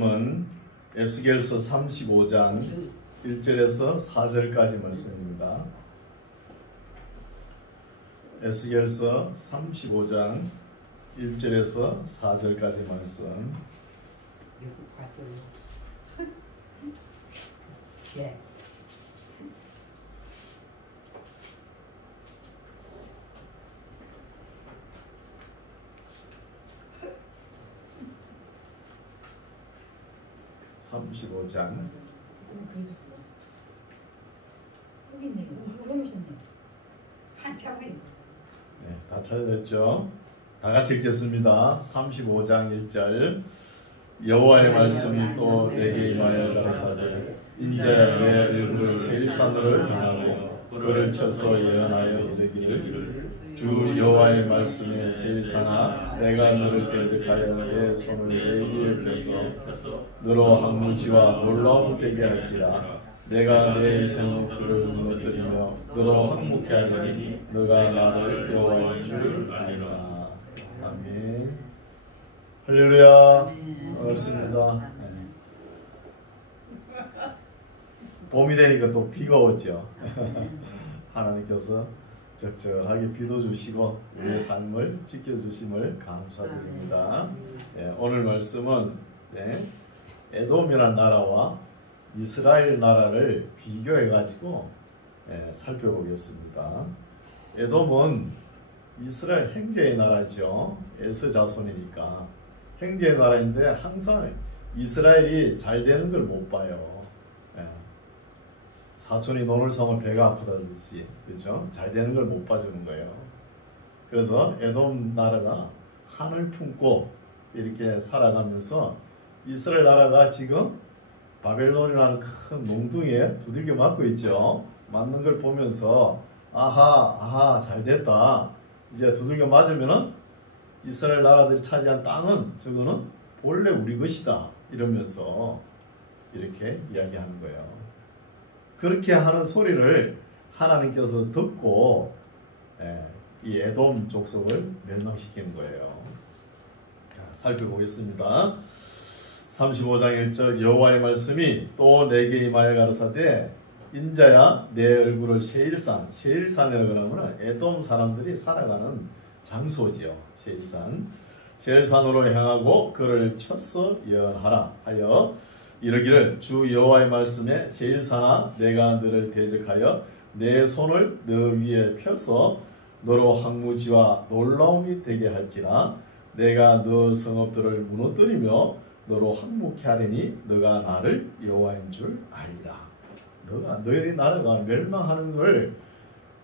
은 에스겔서 35장 1절에서 4절까지 말씀입니다. 에스겔서 35장 1절에서 4절까지 말씀. 미국 가죠. 예. 삼십오 장 여기 있네요. 오셨네. 한참에. 네, 다 찾아냈죠? 다 같이 읽겠습니다. 35장 1절. 여호와의 말씀이 또 내게 임하여 가라사대 인자야 내 얼굴을 세일산으로 향하고 그를 쳐서 예언하여 이르기를 주 여호와의 말씀에 세일산아 내가 너를 대적하여 내 손을 내 위에 펴서 너로 항무지와 놀라움을 되게 할지라 내가 내 생업들을 무너뜨리며 너로 항목해 하리니 너가 나를 여호와인 줄 알라. 아멘. 할렐루야. 반갑습니다. 네. 봄이 되니까 또 비가 오죠. 하나님께서 적절하게 비도 주시고 우리의 삶을 지켜주심을 감사드립니다. 네, 오늘 말씀은 에돔이라는 나라와 이스라엘 나라를 비교해 가지고 살펴보겠습니다. 에돔은 이스라엘 형제의 나라죠. 에서 자손이니까 형제의 나라인데 항상 이스라엘이 잘 되는 걸 못 봐요. 사촌이 논을 삼아 배가 아프다듯이, 그렇죠? 잘 되는 걸 못 봐주는 거예요. 그래서 에돔 나라가 한을 품고 이렇게 살아가면서 이스라엘 나라가 지금 바벨론이라는 큰 몽둥이에 두들겨 맞고 있죠. 맞는 걸 보면서 아하 잘 됐다. 이제 두들겨 맞으면은 이스라엘 나라들이 차지한 땅은 저거는 본래 우리 것이다 이러면서 이렇게 이야기하는 거예요. 그렇게 하는 소리를 하나님께서 듣고 이 에돔 족속을 멸망시키는 거예요. 자, 살펴보겠습니다. 35장 1절 여호와의 말씀이 또 내게 임하여 가라사대 인자야 내 얼굴을 세일산이라고 하면 에돔 사람들이 살아가는 장소지요. 세일산으로 향하고 그를 쳐서 예언하라 하여 이르기를 주 여호와의 말씀에 세일산아 내가 너를 대적하여 내 손을 너 위에 펴서 너로 항무지와 놀라움이 되게 할지라 내가 너 성읍들을 무너뜨리며 너로 항목해 하리니 너가 나를 여호와인 줄 알리라. 너의 나라가 멸망하는 걸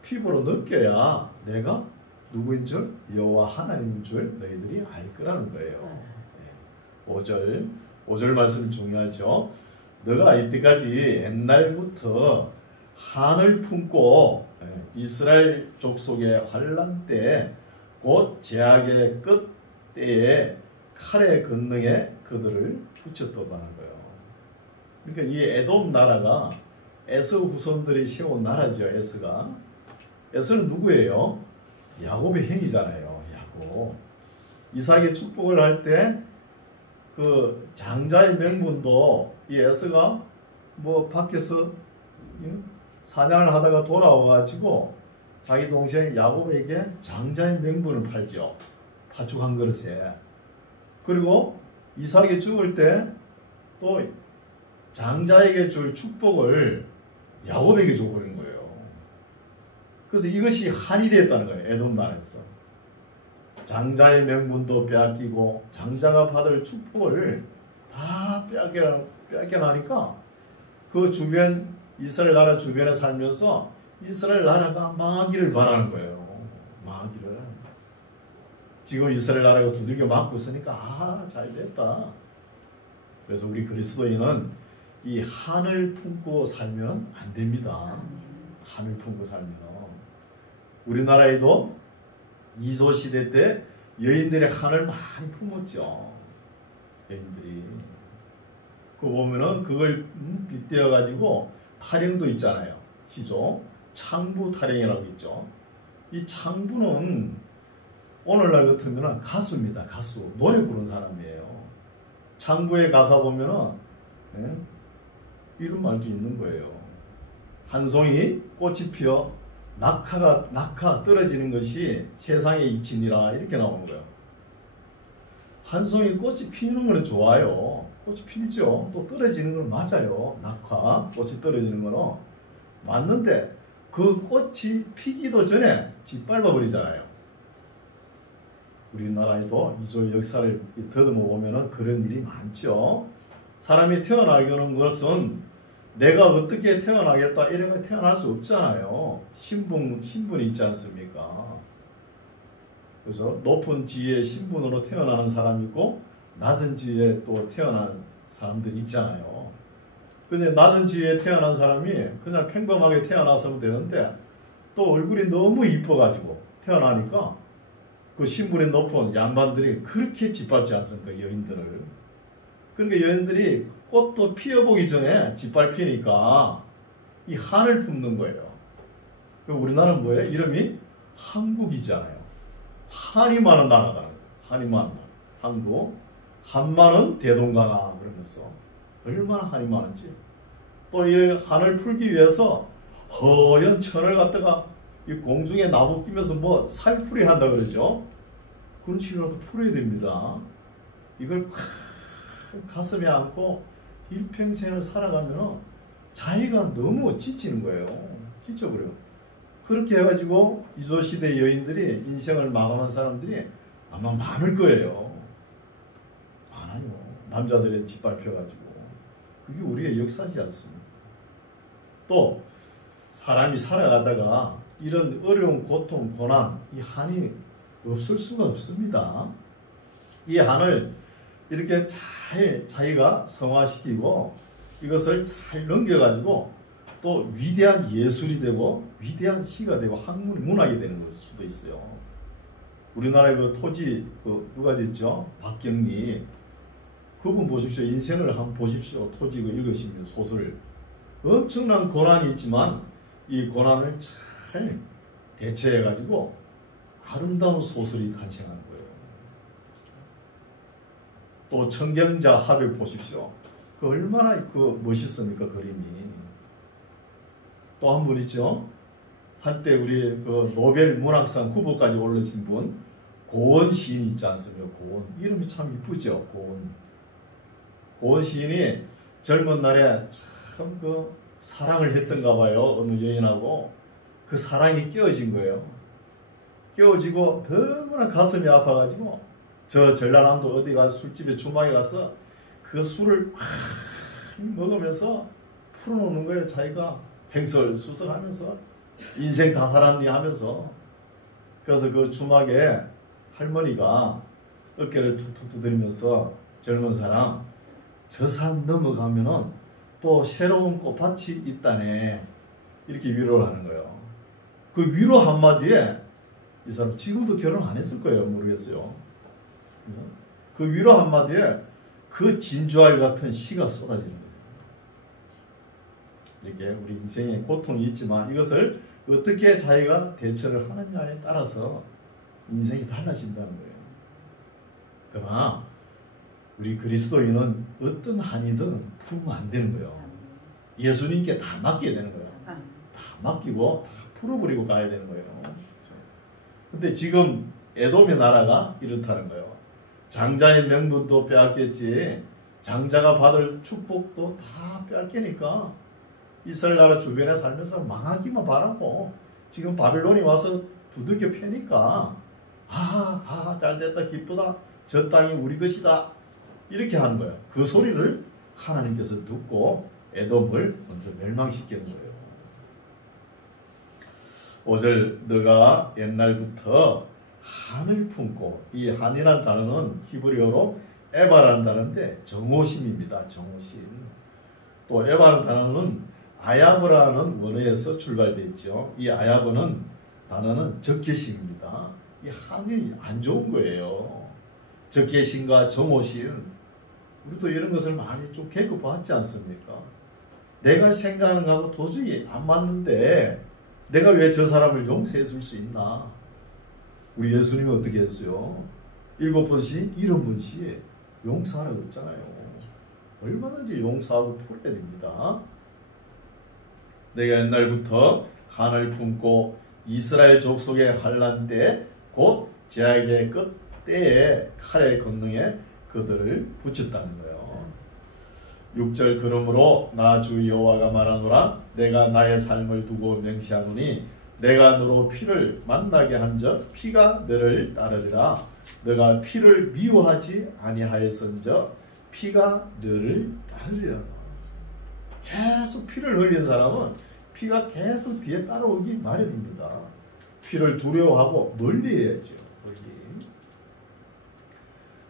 피부로 느껴야 내가 누구인 줄 여호와 하나님인 줄 너희들이 알 거라는 거예요. 5절 말씀이 중요하죠. 너가 이때까지 옛날부터 한을 품고 이스라엘 족속의 환란 때 곧 제약의 끝 때에 칼의 권능에 그들을 붙였다는 거예요. 그러니까 이 에돔 나라가 에서 후손들이 세운 나라죠. 에서는 누구예요? 야곱의 형이잖아요. 야곱. 이삭의 축복을 할 때 그 장자의 명분도 이 에서가 뭐 밖에서 사냥을 하다가 돌아와가지고 자기 동생 야곱에게 장자의 명분을 팔죠. 팥죽 한 그릇에. 그리고 이삭이 죽을 때 또 장자에게 줄 축복을 야곱에게 줘버린 거예요. 그래서 이것이 한이 되었다는 거예요. 에돔 나라에서. 장자의 명분도 빼앗기고 장자가 받을 축복을 다 빼앗겨나니까 그 주변 이스라엘 나라 주변에 살면서 이스라엘 나라가 망하기를 바라는 거예요. 망하기를. 지금 이스라엘 나라가 두들겨 맞고 있으니까 잘 됐다. 그래서 우리 그리스도인은 이 한을 품고 살면 안 됩니다. 한을 품고 살면. 우리나라에도 이소 시대 때 여인들의 한을 많이 품었죠. 여인들이. 그거 보면은 그걸 빗대어 가지고 타령도 있잖아요. 시조. 창부 타령이라고 있죠. 이 창부는 오늘날 같으면 가수입니다. 가수. 노래 부르는 사람이에요. 창부에 가서 보면은 예? 이런 말도 있는 거예요. 한 송이 꽃이 피어 낙하 떨어지는 것이 세상의 이치니라 이렇게 나오는 거예요. 한 송이 꽃이 피는 건 좋아요. 꽃이 피죠. 또 떨어지는 건 맞아요. 낙하 꽃이 떨어지는 거는 맞는데 그 꽃이 피기도 전에 짓밟아 버리잖아요. 우리나라에도 이조 역사를 더듬어 보면은 그런 일이 많죠. 사람이 태어나는 것은 내가 어떻게 태어나겠다 이래가 태어날 수 없잖아요. 신분이 있지 않습니까? 그래서 높은 지위의 신분으로 태어나는 사람이 있고 낮은 지위에 또 태어난 사람들이 있잖아요. 근데 낮은 지위에 태어난 사람이 그냥 평범하게 태어났으면 되는데 또 얼굴이 너무 이뻐가지고 태어나니까 그 신분이 높은 양반들이 그렇게 짓밟지 않습니까? 여인들을. 그러니까 여인들이 꽃도 피어보기 전에 짓밟히니까 이 한을 품는 거예요. 우리나라는 뭐예요? 이름이 한국이잖아요. 한이 많은 나라다. 한이 많은 나라. 한국. 한마는 대동강아 그러면서 얼마나 한이 많은지. 또 이 한을 풀기 위해서 허연 천을 갖다가 이 공중에 나부 끼면서 뭐 살풀이 한다 그러죠. 그런 식으로 풀어야 됩니다. 이걸 가슴에 안고 일평생을 살아가면 자기가 너무 지치는 거예요. 지쳐버려요. 그렇게 해가지고 이조시대 여인들이 인생을 마감한 사람들이 아마 많을 거예요. 많아요. 남자들의 짓밟혀가지고. 그게 우리의 역사지 않습니까? 또 사람이 살아가다가 이런 어려운 고통, 고난, 이 한이 없을 수가 없습니다. 이 한을 이렇게 잘 자기가 성화시키고 이것을 잘 넘겨가지고 또 위대한 예술이 되고 위대한 시가 되고 학문, 문학이 되는 걸 수도 있어요. 우리나라의 그 토지, 누가 짓죠? 박경리. 그분 보십시오. 인생을 한번 보십시오. 토지 읽으시면 소설. 엄청난 고난이 있지만 이 고난을 잘 대처해가지고 아름다운 소설이 탄생하는 거예요. 또 청경자 화백 보십시오. 그 얼마나 멋있습니까 그림이. 또 한 분 있죠. 한때 우리 그 노벨 문학상 후보까지 올르신 분 고은 시인이 있지 않습니까? 고은. 이름이 참 이쁘죠. 고은. 고은 시인이 젊은 날에 참 그 사랑을 했던가 봐요. 어느 여인하고. 그 사랑이 깨어진 거예요. 깨어지고 너무나 가슴이 아파가지고 저 전라남도 어디 가서 술집에 주막에 가서 그 술을 막 먹으면서 풀어놓는 거예요. 자기가 횡설수설하면서 인생 다 살았니 하면서. 그래서 그 주막에 할머니가 어깨를 툭툭 두드리면서 젊은 사람 저 산 넘어가면은 또 새로운 꽃밭이 있다네 이렇게 위로를 하는 거예요. 그 위로 한마디에 이 사람 지금도 결혼 안 했을 거예요. 모르겠어요. 그 위로 한마디에 그 진주알 같은 시가 쏟아지는 거예요. 이렇게 우리 인생에 고통이 있지만 이것을 어떻게 자기가 대처를 하느냐에 따라서 인생이 달라진다는 거예요. 그러나 우리 그리스도인은 어떤 한이든 풀면 안 되는 거예요. 예수님께 다 맡겨야 되는 거예요. 다 맡기고 다 풀어버리고 가야 되는 거예요. 근데 지금 에돔의 나라가 이렇다는 거예요. 장자의 명분도 빼앗겼지 장자가 받을 축복도 다 빼앗기니까 이스라엘 나라 주변에 살면서 망하기만 바라고 지금 바빌론이 와서 두들겨 패니까 잘됐다 기쁘다 저 땅이 우리 것이다 이렇게 하는 거예요. 그 소리를 하나님께서 듣고 에돔을 먼저 멸망시키는 거예요. 5절 너가 옛날부터 한을 품고 이 한이라는 단어는 히브리어로 에바라는 단어인데 정오심입니다. 정오심. 또 에바라는 단어는 아야브라는 원어에서 출발되어 있죠. 이 아야브는 단어는 적개심입니다. 이 한이 안 좋은 거예요. 적개심과 정오심. 우리도 이런 것을 많이 좀 겪어봤지 않습니까? 내가 생각하는 거하고 도저히 안 맞는데 내가 왜 저 사람을 용서해 줄 수 있나? 우리 예수님이 어떻게 했어요? 7번씩 70번씩 용서하라고 그랬잖아요. 얼마든지 용서하고 풀어야 됩니다. 내가 옛날부터 한을 품고 이스라엘 족속의 환난 때 곧 제약의 끝때에 칼의 권능에 그들을 붙였다는 거예요. 6절 그러므로 나 주 여호와가 말하노라 내가 나의 삶을 두고 맹세하노니 내가 너로 피를 만나게 한즉 피가 너를 따르리라 너가 피를 미워하지 아니하였은즉 피가 너를 따르리라. 계속 피를 흘린 사람은 피가 계속 뒤에 따라오기 마련입니다. 피를 두려워하고 멀리해야죠.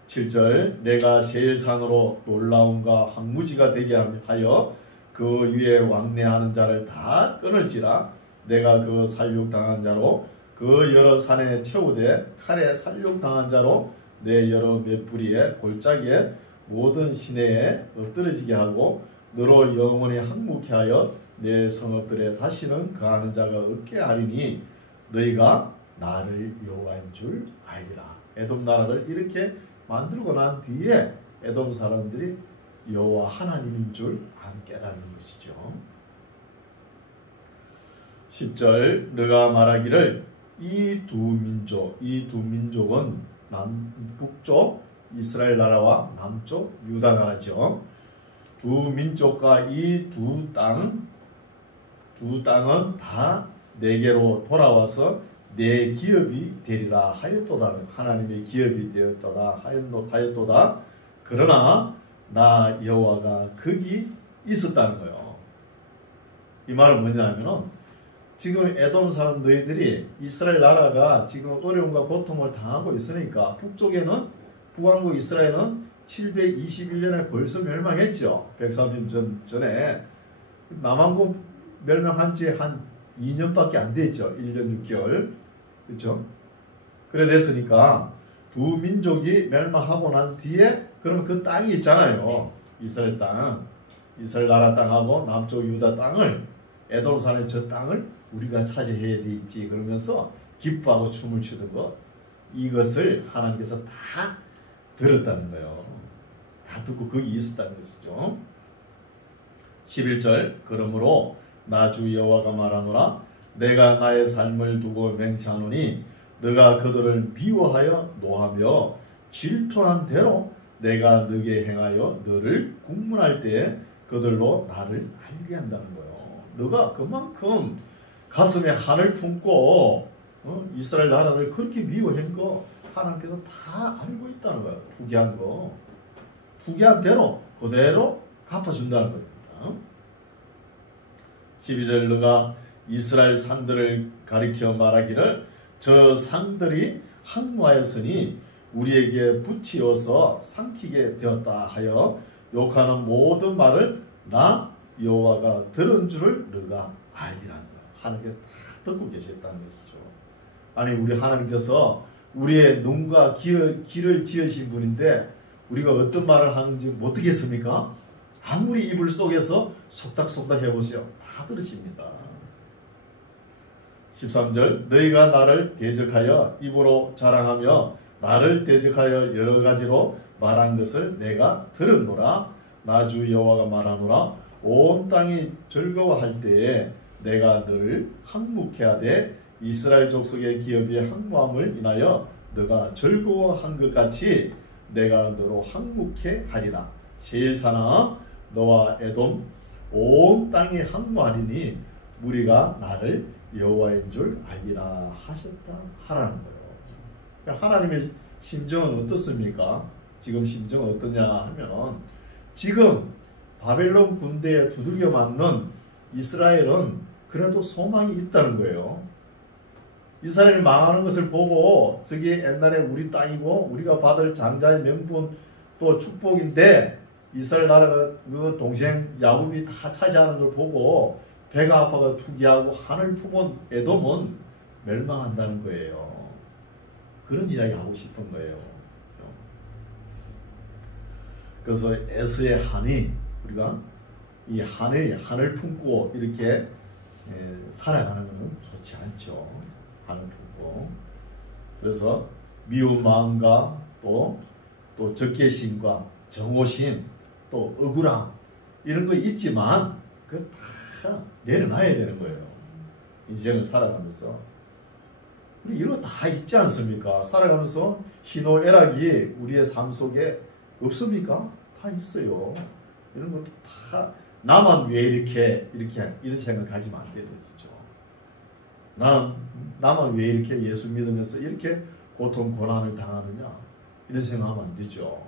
7절 내가 세일산으로 놀라움과 황무지가 되게 하여 그 위에 왕래하는 자를 다 끊을지라 내가 그 살육당한 자로 그 여러 산에 채우되 칼에 살육당한 자로 내 여러 맷뿌리에 골짜기에 모든 시내에 엎드러지게 하고 너로 영원히 항목케 하여 내 성읍들에 다시는 거하는 자가 없게 하리니 너희가 나를 여호와인 줄 알리라. 에돔 나라를 이렇게 만들고 난 뒤에 에돔 사람들이 여호와 하나님인 줄 깨닫는 것이죠. 10절 너가 말하기를 이 두 민족은 북쪽 이스라엘 나라와 남쪽 유다 나라죠. 두 민족과 이 두 땅은 다 내게로 돌아와서 내 기업이 되리라 하였도다. 하나님의 기업이 되었도다 하였도다. 그러나 나 여호와가 거기 있었다는 거예요. 이 말은 뭐냐면은 지금 에돔 사람 너희들이 이스라엘 나라가 지금 어려움과 고통을 당하고 있으니까 북왕국 이스라엘은 721년에 벌써 멸망했죠. 130년 전에 남왕국 멸망한 지 한 2년밖에 안 됐죠. 1년 6개월. 그렇죠? 그래 됐으니까 두 민족이 멸망하고 난 뒤에 그러면 그 땅이 있잖아요. 이스라엘 땅. 이스라엘 나라 땅하고 남쪽 유다 땅을 에돔산의 저 땅을 우리가 차지해야 되겠지 그러면서 기뻐하고 춤을 추던 것 이것을 하나님께서 다 들었다는 거예요. 다 듣고 거기 있었다는 것이죠. 11절 그러므로 나 주 여호와가 말하노라 내가 나의 삶을 두고 맹세하노니 너가 그들을 미워하여 노하며 질투한 대로 내가 너게 행하여 너를 국문할 때에 그들로 나를 알게 한다는 거예요. 너가 그만큼 가슴에 한을 품고 이스라엘 나라를 그렇게 미워한 거 하나님께서 다 알고 있다는 거예요. 투기한 거. 투기한 대로 그대로 갚아준다는 겁니다. 12절 너가 이스라엘 산들을 가리켜 말하기를 저 산들이 항모하였으니 우리에게 붙이어서 삼키게 되었다 하여 욕하는 모든 말을 나 여호와가 들은 줄을 너가 알리라는 거예요. 하나님께서 다 듣고 계셨다는 것이죠. 아니 우리 하나님께서 우리의 눈과 귀를 지으신 분인데 우리가 어떤 말을 하는지 못 듣겠습니까? 아무리 이불 속에서 속닥속닥 해보세요. 다 들으십니다. 13절 너희가 나를 대적하여 입으로 자랑하며 나를 대적하여 여러 가지로 말한 것을 내가 들었노라. 나 주 여호와가 말하노라. 온 땅이 즐거워할 때에 내가 너를 항목케 하되 이스라엘 족속의 기업이 항모함을 인하여 너가 즐거워한 것 같이 내가 너로 항목케 하리라. 세일산아 너와 에돔 온 땅이 항모하리니 무리가 나를 여호와인 줄 알리라 하셨다 하라는 거예요. 하나님의 심정은 어떻습니까? 지금 심정은 어떠냐 하면 지금 바벨론 군대에 두들겨 맞는 이스라엘은 그래도 소망이 있다는 거예요. 이스라엘이 망하는 것을 보고 저기 옛날에 우리 땅이고 우리가 받을 장자의 명분 또 축복인데 이스라엘 나라가 그 동생 야곱이 다 차지하는 걸 보고 배가 아파가 투기하고 한을 품은 에돔은 멸망한다는 거예요. 그런 이야기 하고 싶은 거예요. 그래서 에서의 한이 우리가 이 한을 품고 이렇게 살아가는 것은 좋지 않죠. 한을 품고. 그래서 미운 마음과 또 또 적개심과 정오심, 또 억울함 이런 거 있지만 그 다 내려놔야 되는 거예요. 인생을 살아가면서 우리 이런 거 다 있지 않습니까? 살아가면서 희노애락이 우리의 삶 속에 없습니까? 다 있어요. 이런 것도 다 나만 왜 이렇게 이런 생각 가지면 안 되죠. 나만 왜 이렇게 예수 믿으면서 이렇게 고통 고난을 당하느냐 이런 생각하면 안 되죠.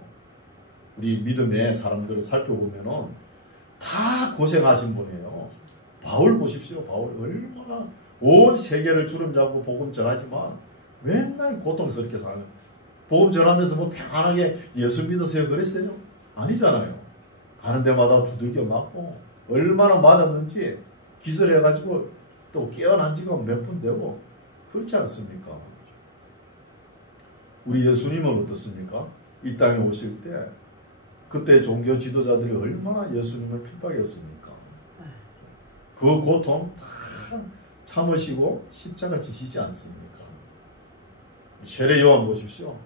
우리 믿음의 사람들을 살펴보면은 다 고생하신 분이에요. 바울 보십시오. 바울 얼마나 온 세계를 주름 잡고 복음 전하지만 맨날 고통스럽게 사는. 복음 전하면서 뭐 평안하게 예수 믿으세요 그랬어요? 아니잖아요. 가는 데마다 두들겨 맞고 얼마나 맞았는지 기절해가지고 또 깨어난 지가 몇 분 되고 그렇지 않습니까? 우리 예수님은 어떻습니까? 이 땅에 오실 때 그때 종교 지도자들이 얼마나 예수님을 핍박했습니까? 그 고통 다 참으시고 십자가 지시지 않습니까? 세례 요한 보십시오.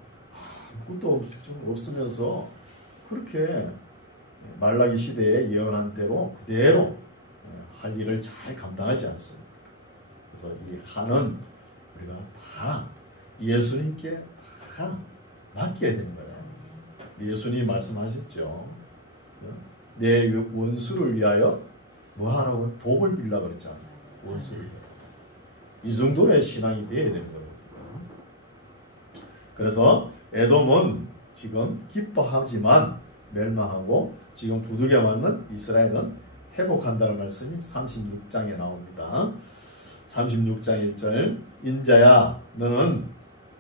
아무것도 없으면서 그렇게 말라기 시대에 예언한 대로 그대로 할 일을 잘 감당하지 않습니까? 그래서 이 한은 우리가 다 예수님께 다 맡겨야 되는 거예요. 예수님이 말씀하셨죠. 내 원수를 위하여 뭐 하라고? 복을 빌라 그랬잖아요. 원수를 위하여. 이 정도의 신앙이 되어야 되는 거예요. 그래서 에돔은 지금 기뻐하지만 멸망하고 지금 두들겨 맞는 이스라엘은 회복한다는 말씀이 36장에 나옵니다. 36장 1절 인자야 너는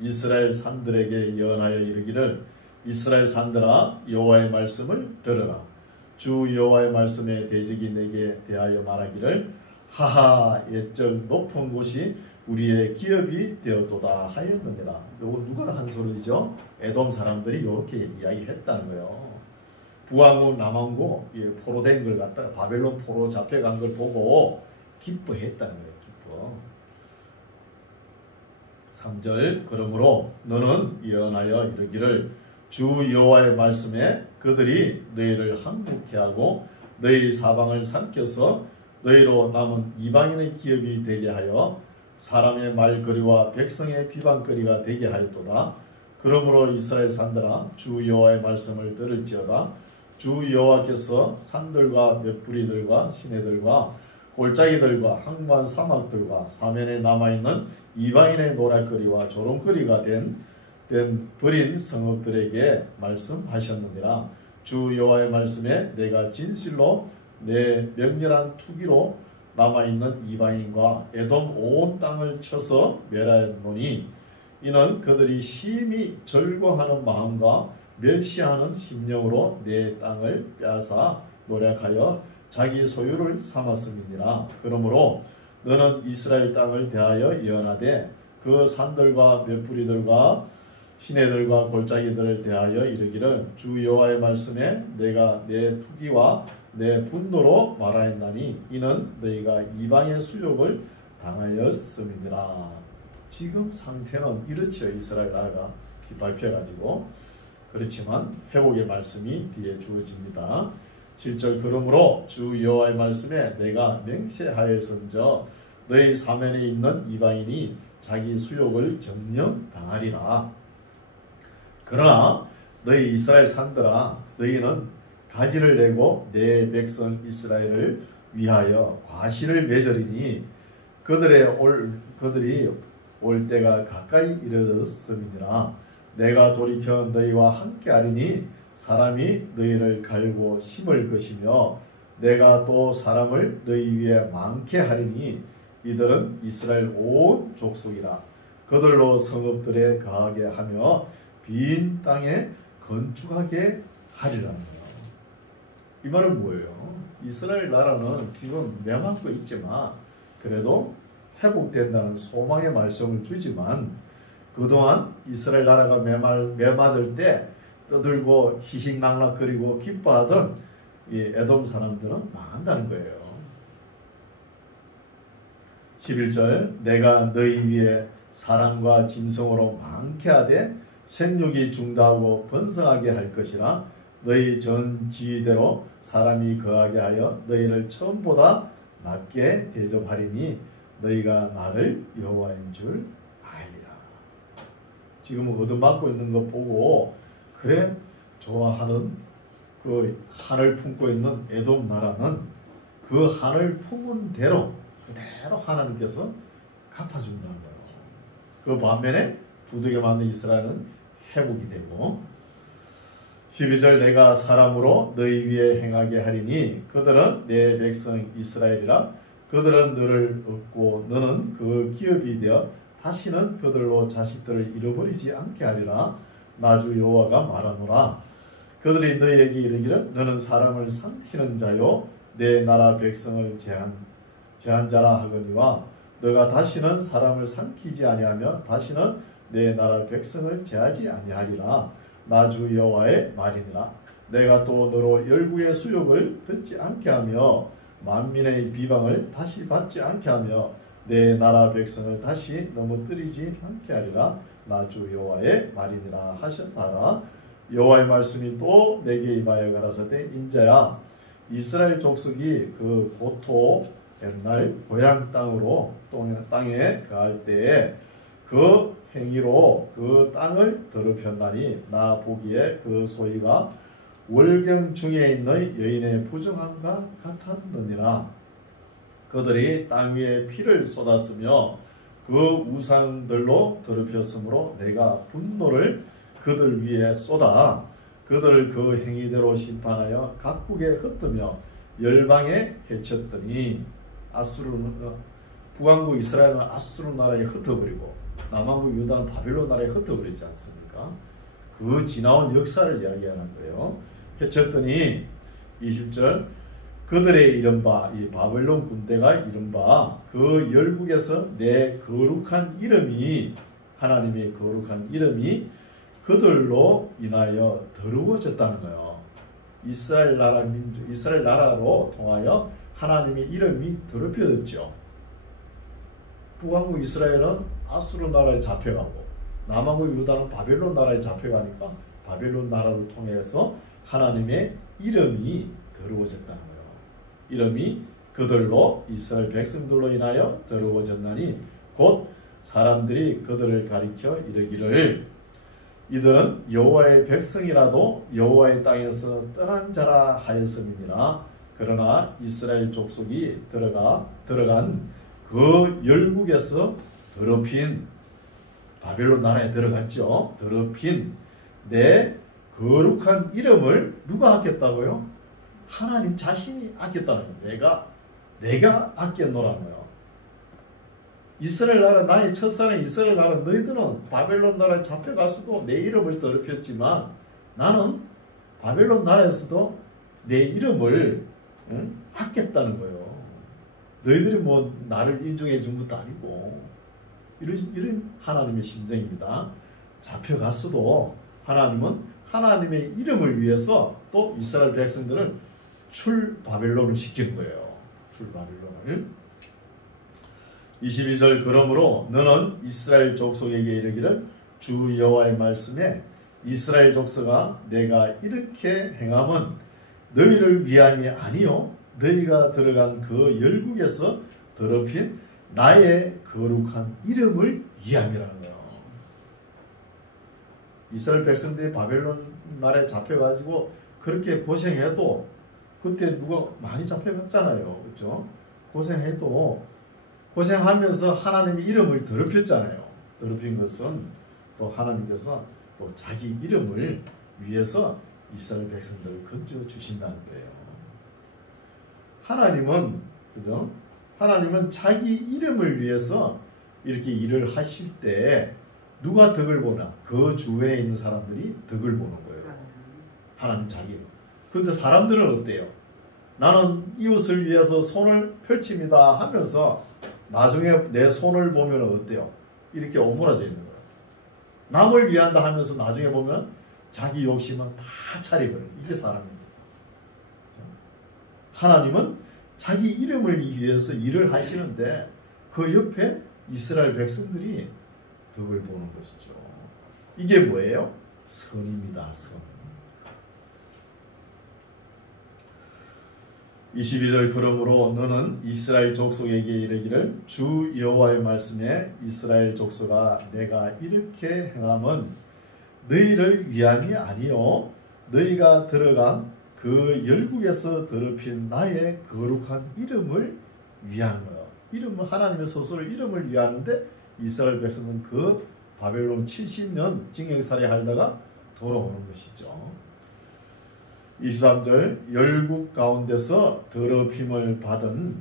이스라엘 산들에게 예언하여 이르기를 이스라엘 산들아 여호와의 말씀을 들으라. 주 여호와의 말씀에 대적이 내게 대하여 말하기를 하하 옛적 높은 곳이 우리의 기업이 되었도다 하였느니라. 요거 누가 한 소리죠? 에돔 사람들이 이렇게 이야기했다는 거예요. 북왕국 남왕국 포로된 걸 갖다가 바벨론 포로 잡혀간 걸 보고 기뻐했다는 거예요. 기뻐. 3절 그러므로 너는 예언하여 이르기를 주 여호와의 말씀에 그들이 너희를 항복케 하고 너희 사방을 삼켜서 너희로 남은 이방인의 기업이 되게 하여 사람의 말거리와 백성의 비방거리가 되게 하였도다. 그러므로 이스라엘 산들아 주 여호와의 말씀을 들을지어다. 주 여호와께서 산들과 맷뿌리들과 시내들과 골짜기들과 항구한 사막들과 사면에 남아있는 이방인의 노략거리와 조롱거리가 된 버린 성읍들에게 말씀하셨느니라. 주 여호와의 말씀에 내가 진실로 내 맹렬한 투기로 남아있는 이방인과 에돔 온 땅을 쳐서 멸하였노니 이는 그들이 심히 절거하는 마음과 멸시하는 심령으로 내 땅을 빼앗아 노략하여 자기 소유를 삼았음이니라. 그러므로 너는 이스라엘 땅을 대하여 예언하되 그 산들과 맷뿌리들과 시내들과 골짜기들을 대하여 이르기를 주 여호와의 말씀에 내가 내 투기와 내 분노로 말하였나니 이는 너희가 이방의 수욕을 당하였음이니라. 지금 상태는 이렇죠. 이스라엘 나라가 깃발펴가지고. 그렇지만 회복의 말씀이 뒤에 주어집니다. 7절 그러므로 주 여호와의 말씀에 내가 맹세하였은저 너희 사면에 있는 이방인이 자기 수욕을 정령 당하리라. 그러나 너희 이스라엘 산들아 너희는 가지를 내고 내 백성 이스라엘을 위하여 과실을 맺으리니 그들이 올 때가 가까이 이르렀음이니라. 내가 돌이켜 너희와 함께하리니 사람이 너희를 갈고 심을 것이며 내가 또 사람을 너희 위에 많게 하리니 이들은 이스라엘 온 족속이라. 그들로 성읍들에 거하게 하며 빈 땅에 건축하게 하리라는 거예요. 이 말은 뭐예요? 이스라엘 나라는 지금 멸망하고 있지만 그래도 회복된다는 소망의 말씀을 주지만 그동안 이스라엘 나라가 매맞을 때 떠들고 희희낙낙거리고 기뻐하던 이 에돔 사람들은 망한다는 거예요. 11절 내가 너희 위에 사랑과 진성으로 많게 하되 생육이 중다하고 번성하게 할 것이라 너희 전 지위대로 사람이 거하게 하여 너희를 처음보다 낮게 대접하리니 너희가 나를 여호와인 줄 알리라. 지금 얻어맞고 있는 것 보고 그래 좋아하는 그 한을 품고 있는 에돔 나라는 그 한을 품은 대로 그대로 하나님께서 갚아준다는 거예요. 그 반면에 부득이 맞는 이스라엘은 회복이 되고 12절 내가 사람으로 너희 위에 행하게 하리니 그들은 내 백성 이스라엘이라 그들은 너를 얻고 너는 그 기업이 되어 다시는 그들로 자식들을 잃어버리지 않게 하리라. 나 주 여호와가 말하노라. 그들이 너희에게 이르기를 너는 사람을 삼키는 자요 내 나라 백성을 제한 자라 하거니와 너가 다시는 사람을 삼키지 아니하며 다시는 내 나라 백성을 제하지 아니하리라. 나 주 여호와의 말이니라. 내가 또 너로 열국의 수욕을 듣지 않게 하며 만민의 비방을 다시 받지 않게 하며 내 나라 백성을 다시 넘어뜨리지 않게 하리라. 나 주 여호와의 말이니라 하셨다라. 여호와의 말씀이 또 내게 임하여 가라사대 인자야 이스라엘 족속이 그 고토 옛날 고향 땅으로 땅에 거할 때에 그 행위로 그 땅을 더럽혔나니 나 보기에 그 소위가 월경 중에 있는 여인의 부정함과 같았느니라. 그들이 땅 위에 피를 쏟았으며 그 우상들로 더럽혔으므로 내가 분노를 그들 위에 쏟아 그들을 그 행위대로 심판하여 각국에 흩으며 열방에 해쳤더니 북왕국 이스라엘은 아수르 나라에 흩어버리고 남왕국 유다는 바벨론 나라에 흩어버리지 않습니까? 그 지나온 역사를 이야기하는 거예요. 해쳤더니 20절 그들의 이른바 이 바벨론 군대가 이른바 그 열국에서 내 거룩한 이름이 하나님의 거룩한 이름이 그들로 인하여 더러워졌다는 거예요. 이스라엘 나라로 통하여 하나님의 이름이 더럽혀졌죠. 북왕국 이스라엘은 아수르 나라에 잡혀가고 남왕국 유다는 바벨론 나라에 잡혀가니까 바벨론 나라를 통해서 하나님의 이름이 더러워졌다는 거예요. 이름이 그들로 이스라엘 백성들로 인하여 더러워졌나니 곧 사람들이 그들을 가리켜 이르기를 이들은 여호와의 백성이라도 여호와의 땅에서 떠난 자라 하였음이니라. 그러나 이스라엘 족속이 들어간 그 열국에서 더럽힌 바벨론 나라에 들어갔죠. 더럽힌 내 거룩한 이름을 누가 아꼈다고요? 하나님 자신이 아꼈다는 거예요. 내가 아꼈노라는 거예요. 이스라엘 나라 나의 첫사랑 이스라엘 나라 너희들은 바벨론 나라에 잡혀가서도 내 이름을 더럽혔지만 나는 바벨론 나라에서도 내 이름을 아꼈다는 거예요. 너희들이 뭐 나를 인정해 준 것도 아니고 이런 하나님의 심정입니다. 잡혀갔어도 하나님은 하나님의 이름을 위해서 또 이스라엘 백성들을 출바벨론을 시키는 거예요. 출바벨론을 22절 그러므로 너는 이스라엘 족속에게 이르기를 주 여호와의 말씀에 이스라엘 족속아 내가 이렇게 행함은 너희를 위함이 아니요 너희가 들어간 그 열국에서 더럽힌 나의 거룩한 이름을 위함이라는 거예요. 이스라엘 백성들이 바벨론 나라에 잡혀가지고 그렇게 고생해도 그때 누가 많이 잡혀갔잖아요. 그렇죠? 고생하면서 하나님의 이름을 더럽혔잖아요. 더럽힌 것은 또 하나님께서 또 자기 이름을 위해서 이스라엘 백성들을 건져 주신다는 거예요. 하나님은 자기 이름을 위해서 이렇게 일을 하실 때 누가 덕을 보나? 그 주변에 있는 사람들이 덕을 보는 거예요. 하나님 자기. 근데 사람들은 어때요? 나는 이웃을 위해서 손을 펼칩니다 하면서 나중에 내 손을 보면 어때요? 이렇게 오므라져 있는 거예요. 남을 위한다 하면서 나중에 보면 자기 욕심은 다 차리버려요. 이게 사람입니다. 하나님은 자기 이름을 위해서 일을 하시는데 그 옆에 이스라엘 백성들이 덕을 보는 것이죠. 이게 뭐예요? 선입니다. 선. 22절 그러므로 너는 이스라엘 족속에게 이르기를 주 여호와의 말씀에 이스라엘 족속아 내가 이렇게 행함은 너희를 위함이 아니요 너희가 들어간 그 열국에서 더럽힌 나의 거룩한 이름을 위하는 거예요. 이름을 하나님의 스스로 이름을 위하는데 이스라엘 백성은 그 바벨론 70년 징역살이 하다가 돌아오는 것이죠. 23절 열국 가운데서 더럽힘을 받은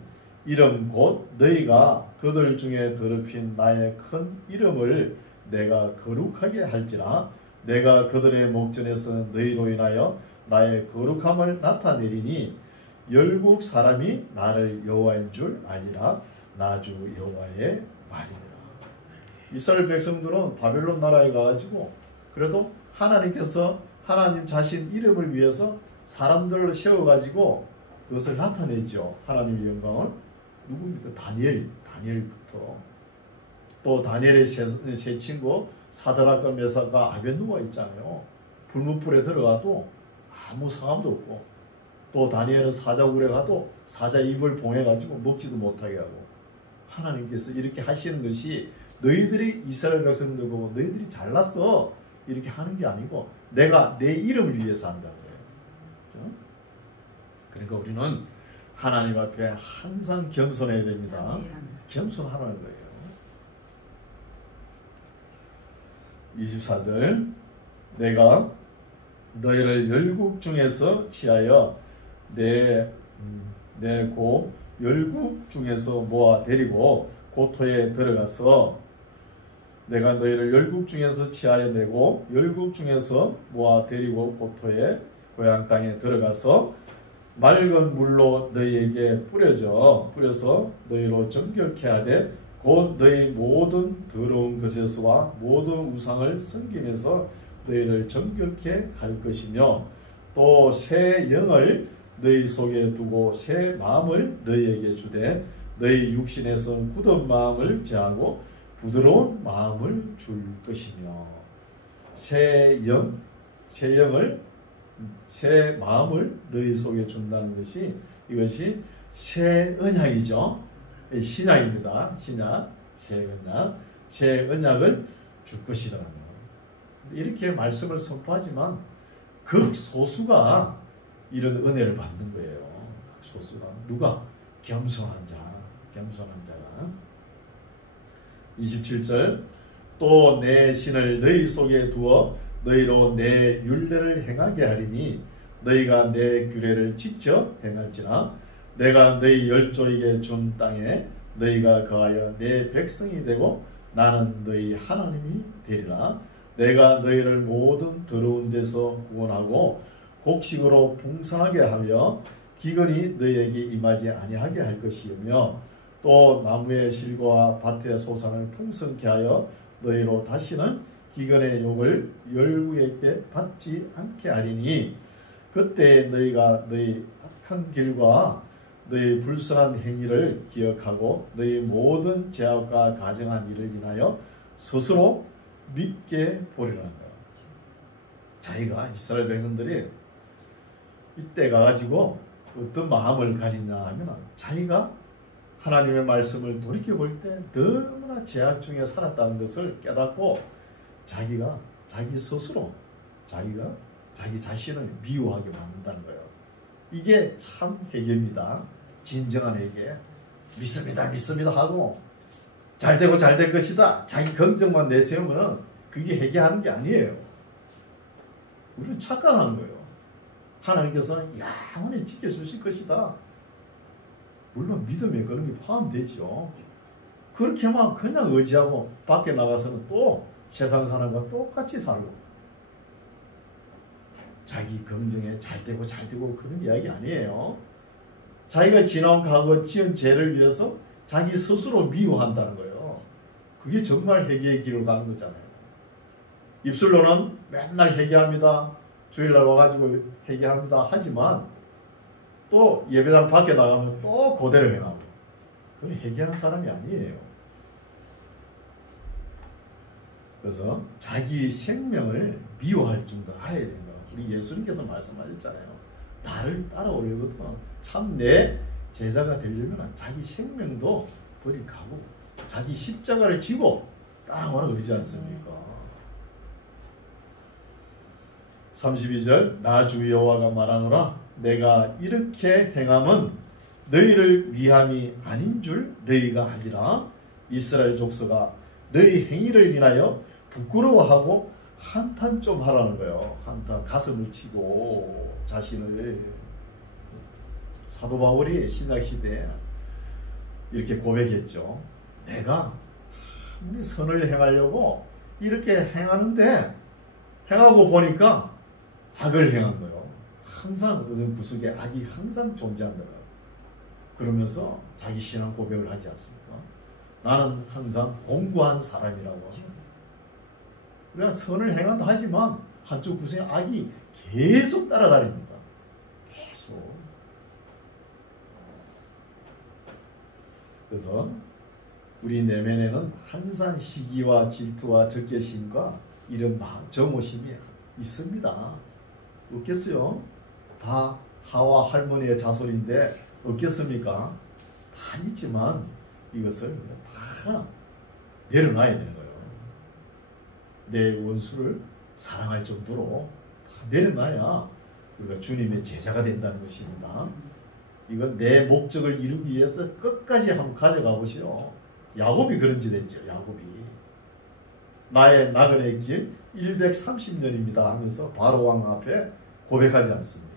이름 곧 너희가 그들 중에 더럽힌 나의 큰 이름을 내가 거룩하게 할지라 내가 그들의 목전에서 너희로 인하여 나의 거룩함을 나타내리니 열국 사람이 나를 여호와인 줄 아니라 나 주 여호와의 말이니라. 이스라엘 백성들은 바벨론 나라에 가가지고 그래도 하나님께서 하나님 자신 이름을 위해서 사람들을 세워가지고 그것을 나타내죠. 하나님의 영광을. 누굽니까? 다니엘부터 또 다니엘의 세 친구 사드락과 메삭과 아벤누가 있잖아요. 불문불에 들어가도 아무 상함도 없고 또 다니엘은 사자굴에 가도 사자 입을 봉해가지고 먹지도 못하게 하고 하나님께서 이렇게 하시는 것이 너희들이 이스라엘 백성들 보고 너희들이 잘났어 이렇게 하는 게 아니고 내가 내 이름을 위해서 한다는 거예요. 그러니까 우리는 하나님 앞에 항상 겸손해야 됩니다. 겸손하라는 거예요. 24절 내가 너희를 열국 중에서 취하여 내 열국 중에서 모아 데리고 고토에 들어가서 내가 너희를 열국 중에서 취하여 내고 열국 중에서 모아 데리고 고토의 고향 땅에 들어가서 맑은 물로 너희에게 뿌려서 너희로 정결케 하되 곧 너희 모든 더러운 것에서와 모든 우상을 섬기면서 너희를 정결케 할 것이며 또 새 영을 너희 속에 두고 새 마음을 너희에게 주되 너희 육신에서 굳은 마음을 제하고 부드러운 마음을 줄 것이며 새 마음을 너희 속에 준다는 것이 이것이 새 언약이죠. 신약입니다. 신약, 새 언약을 줄 것이더라고요. 이렇게 말씀을 선포하지만 극소수가 이런 은혜를 받는 거예요. 극소수가. 누가? 겸손한 자가. 27절 또 내 신을 너희 속에 두어 너희로 내 율례를 행하게 하리니 너희가 내 규례를 지켜 행할지라 내가 너희 열조에게 준 땅에 너희가 거하여 내 백성이 되고 나는 너희 하나님이 되리라. 내가 너희를 모든 더러운 데서 구원하고 곡식으로 풍성하게 하며 기근이 너희에게 임하지 아니하게 할 것이며 또 나무의 실과와 밭의 소산을 풍성케 하여 너희로 다시는 기근의 욕을 열국에게 받지 않게 하리니 그때 너희가 너희 악한 길과 너희 불선한 행위를 기억하고 너희 모든 죄악과 가정한 일을 인하여 스스로 믿게 보리라는 거예요. 자기가 이스라엘 백성들이 이때 가가지고 어떤 마음을 가지냐 하면 자기가 하나님의 말씀을 돌이켜볼 때 너무나 죄악 중에 살았다는 것을 깨닫고 자기가 자기 스스로 자기 자신을 미워하게 만든다는 거예요. 이게 참 회개입니다. 진정한 회개. 믿습니다 하고 잘되고 잘될 것이다. 자기 긍정만 내세우면 그게 회개하는 게 아니에요. 우리는 착각하는 거예요. 하나님께서 영원히 지켜주실 것이다. 물론 믿음에 그런 게 포함되죠. 그렇게만 그냥 의지하고 밖에 나가서는 또 세상 사람과 똑같이 살고 자기 긍정에 잘되고 그런 이야기 아니에요. 자기가 지나온 과거 지은 죄를 위해서 자기 스스로 미워한다는 거예요. 그게 정말 회개의 길을 가는 거잖아요. 입술로는 맨날 회개합니다. 주일날 와가지고 회개합니다. 하지만 또 예배당 밖에 나가면 또 그대로 행하고 그건 회개하는 사람이 아니에요. 그래서 자기 생명을 미워할 줄도 알아야 되는 거예요. 우리 예수님께서 말씀하셨잖아요. 나를 따라오려거든 참 내 제자가 되려면 자기 생명도 버리고 자기 십자가를 지고 따라오라 그러지 않습니까? 32절 나 주 여호와가 말하노라 내가 이렇게 행함은 너희를 위함이 아닌 줄 너희가 알리라. 이스라엘 족속아 너희 행위를 인하여 부끄러워하고 한탄 좀 하라는 거예요. 한탄 가슴을 치고 자신을. 사도 바울이 신약시대에 이렇게 고백했죠. 내가 아무리 선을 행하려고 이렇게 행하는데 행하고 보니까 악을 행한 거예요. 항상 어떤 구석에 악이 항상 존재한다. 그러면서 자기 신앙 고백을 하지 않습니까? 나는 항상 공고한 사람이라고. 우리가 선을 행한다 하지만 한쪽 구석에 악이 계속 따라다닙니다. 계속. 그래서 우리 내면에는 항상 시기와 질투와 적개심과 이런 정오심이 있습니다. 없겠어요? 다 하와 할머니의 자손인데 없겠습니까? 다 있지만 이것을 다 내려놔야 되는 거예요. 내 원수를 사랑할 정도로 다 내려놔야 우리가 주님의 제자가 된다는 것입니다. 이건 내 목적을 이루기 위해서 끝까지 한번 가져가 보시오. 야곱이 그런 짓 했죠. 야곱이 나의 나그네 길 130년입니다 하면서 바로 왕 앞에 고백하지 않습니까?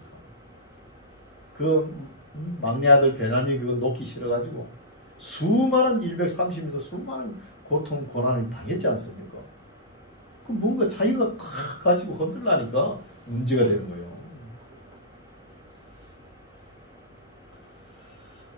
그 막내 아들 베냐민 그거 놓기 싫어가지고 수많은 130년도 수많은 고통 고난을 당했지 않습니까? 그럼 뭔가 자기가 가지고 건들라니까 문제가 되는 거예요.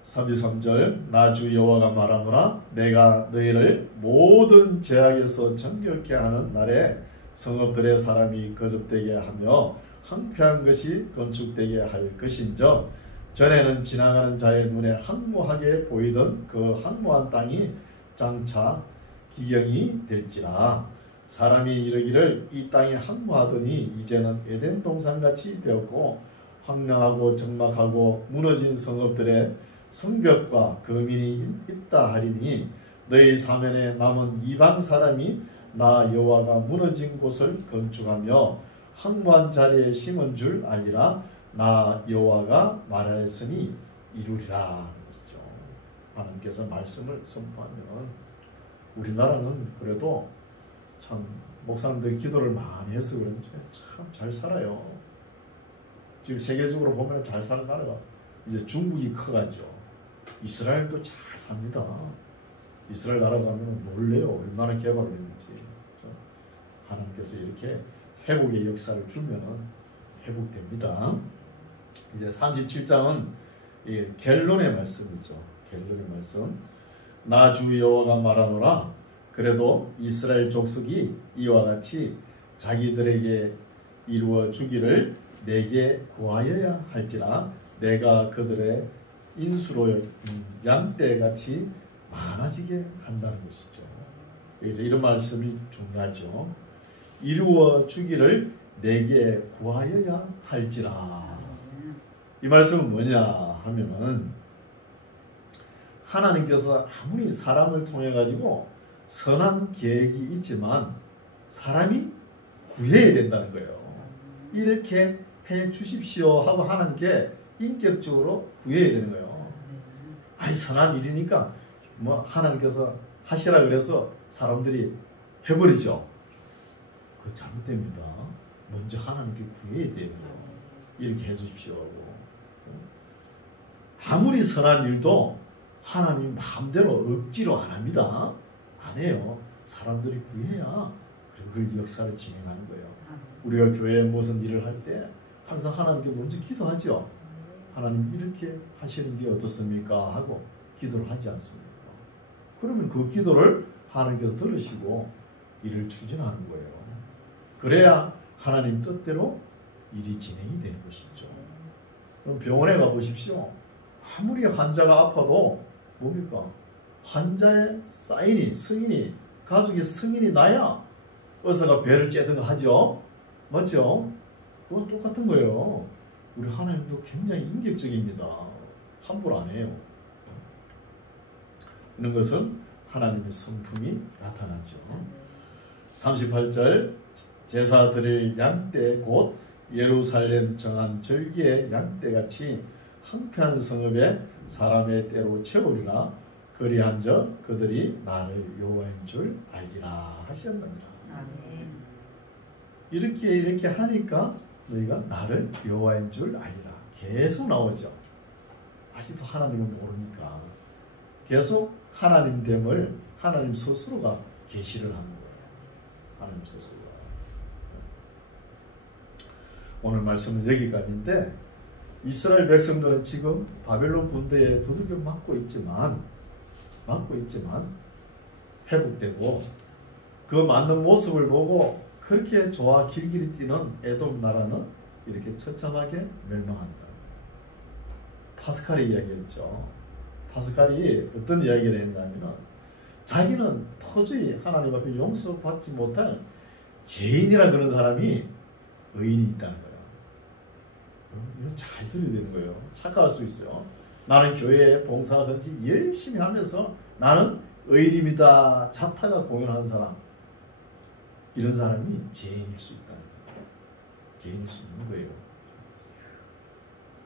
33절 나 주 여호와가 말하노라 내가 너희를 모든 죄악에서 정결케 하는 날에 성읍들의 사람이 거듭되게 하며 황폐한 것이 건축되게 할 것인즉 전에는 지나가는 자의 눈에 황무하게 보이던 그 황무한 땅이 장차 기경이 될지라. 사람이 이르기를 이 땅이 황무하더니 이제는 에덴 동산같이 되었고 황량하고 적막하고 무너진 성읍들의 성벽과 거민이 있다 하리니 너희 사면에 남은 이방 사람이 나 여호와가 무너진 곳을 건축하며 황무한 자리에 심은 줄 알리라. 나 여호와가 말하였으니 이루리라 하는 것이죠. 하나님께서 말씀을 선포하면 우리나라는 그래도 참 목사님들이 기도를 많이 해서 그런지 참 잘 살아요. 지금 세계적으로 보면 잘 사는 나라가 이제 중국이 커가죠. 이스라엘도 잘 삽니다. 이스라엘 나라 가면 놀래요. 얼마나 개발을 했는지. 하나님께서 이렇게 회복의 역사를 주면 회복됩니다. 이제 37장은 갤론의 말씀이죠. 갤론의 말씀. 나 주 여호와가 말하노라 그래도 이스라엘 족속이 이와 같이 자기들에게 이루어 주기를 내게 구하여야 할지라 내가 그들의 인수로 양떼같이 많아지게 한다는 것이죠. 여기서 이런 말씀이 중요하죠. 이루어 주기를 내게 구하여야 할지라. 이 말씀은 뭐냐 하면은 하나님께서 아무리 사람을 통해 가지고 선한 계획이 있지만 사람이 구해야 된다는 거예요. 이렇게 해 주십시오 하고 하나님께 인격적으로 구해야 되는 거예요. 아니 선한 일이니까 뭐 하나님께서 하시라 그래서 사람들이 해버리죠. 그거 잘못됩니다. 먼저 하나님께 구해야 돼요. 이렇게 해주십시오 하고. 아무리 선한 일도 하나님 마음대로 억지로 안 합니다. 안 해요. 사람들이 구해야 그리고 그 역사를 진행하는 거예요. 우리가 교회에 무슨 일을 할 때 항상 하나님께 먼저 기도하죠. 하나님 이렇게 하시는 게 어떻습니까? 하고 기도를 하지 않습니까? 그러면 그 기도를 하나님께서 들으시고 일을 추진하는 거예요. 그래야 하나님 뜻대로 일이 진행이 되는 것이죠. 그럼 병원에 가보십시오. 아무리 환자가 아파도 뭡니까? 환자의 사인이, 승인이, 가족의 승인이 나야 어서가 배를 째든 하죠. 맞죠? 그거 똑같은 거예요. 우리 하나님도 굉장히 인격적입니다. 함부로 안 해요. 이런 것은 하나님의 성품이 나타나죠. 38절 제사 드릴 양떼 곧 예루살렘 정한 절기의 양떼같이 황폐한 성읍에 사람의 때로 채우리라. 그리한저 그들이 나를 여호와인 줄 알리라 하셨느니라. 이렇게 하니까 너희가 나를 여호와인 줄 알리라. 계속 나오죠. 아직도 하나님을 모르니까 계속 하나님됨을 하나님 스스로가 계시를 하는 거예요. 하나님 스스로가. 오늘 말씀은 여기까지인데 이스라엘 백성들은 지금 바벨론 군대에 두들겨 맞고 있지만 회복되고 그 맞는 모습을 보고 그렇게 좋아 길길이 뛰는 에돔 나라는 이렇게 처참하게 멸망한다. 파스칼이 이야기했죠. 파스칼이 어떤 이야기를 했냐면 자기는 도저히 하나님 앞에 용서받지 못할 죄인이라 그런 사람이 의인이 있다는 거예요. 이건 잘 들어야 되는 거예요. 착각할 수 있어요. 나는 교회에 봉사 헌신 열심히 하면서 나는 의인입니다. 자타가 공연하는 사람, 이런 사람이 죄인일 수 있다는 거예요. 죄인일 수 있는 거예요.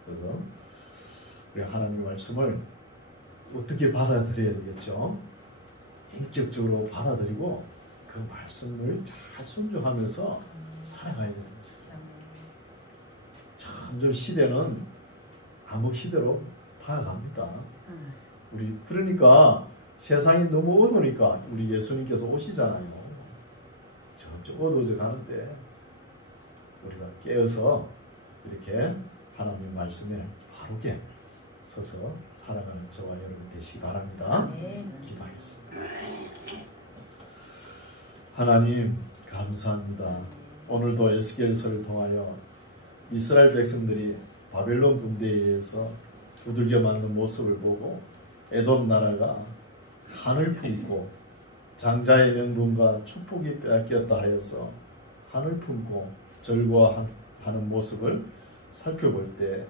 그래서 우리 하나님의 말씀을 어떻게 받아들여야 되겠죠? 인격적으로 받아들이고 그 말씀을 잘 순종하면서 살아가야 되는 거죠. 점점 시대는 암흑 시대로 다가갑니다. 우리 그러니까 세상이 너무 어두우니까 우리 예수님께서 오시잖아요. 점점 어두워져 가는데 우리가 깨어서 이렇게 하나님의 말씀에 바르게 서서 살아가는 저와 여러분 되시기 바랍니다. 기도하겠습니다. 하나님 감사합니다. 오늘도 에스겔서를 통하여 이스라엘 백성들이 바벨론 군대에 의해서 두들겨 맞는 모습을 보고 에돔 나라가 한을 품고 장자의 명분과 축복이 빼앗겼다 하여서 한을 품고 절거하는 모습을 살펴볼 때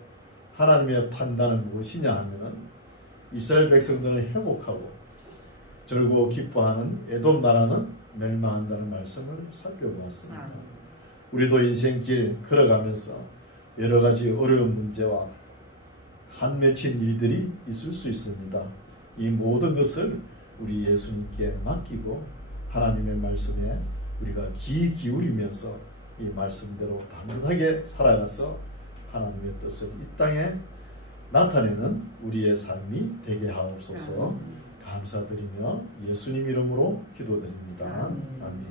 하나님의 판단은 무엇이냐 하면은 이스라엘 백성들은 회복하고 절고 기뻐하는 에돔 나라는 멸망한다는 말씀을 살펴보았습니다. 우리도 인생길 걸어가면서 여러 가지 어려운 문제와 한 맺힌 일들이 있을 수 있습니다. 이 모든 것을 우리 예수님께 맡기고 하나님의 말씀에 우리가 귀 기울이면서 이 말씀대로 담대하게 살아가서 하나님의 뜻을 이 땅에 나타내는 우리의 삶이 되게 하옵소서. 감사드리며 예수님 이름으로 기도드립니다. 아멘.